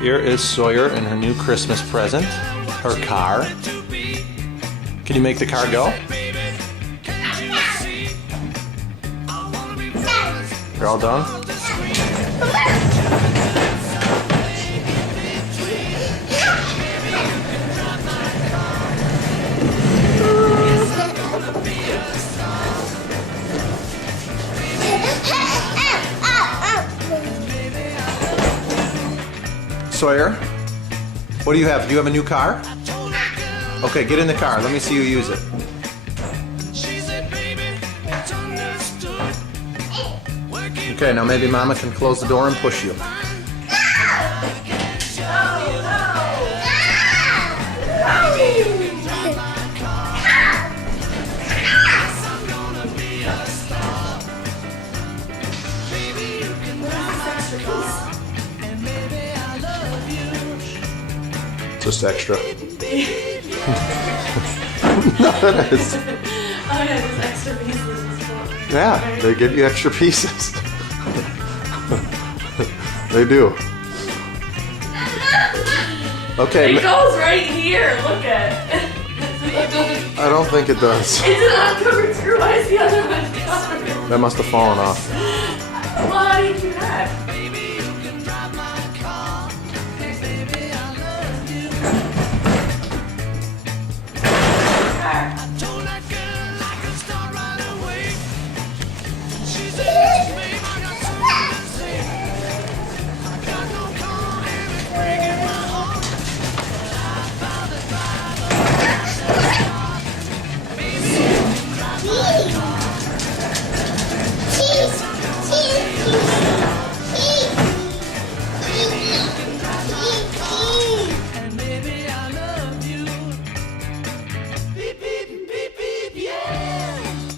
Here is Sawyer and her new Christmas present, her car. Can you make the car go? You're all done? Sawyer, what do you have? Do you have a new car? Okay, get in the car. Let me see you use it. Okay, now maybe Mama can close the door and push you. Just extra. No, it is. Oh yeah, there's extra pieces. Yeah, they give you extra pieces. They do. Okay. It goes right here. Look at. I don't think it does. It's an uncovered screw. Why is the other one covered? That must have fallen off.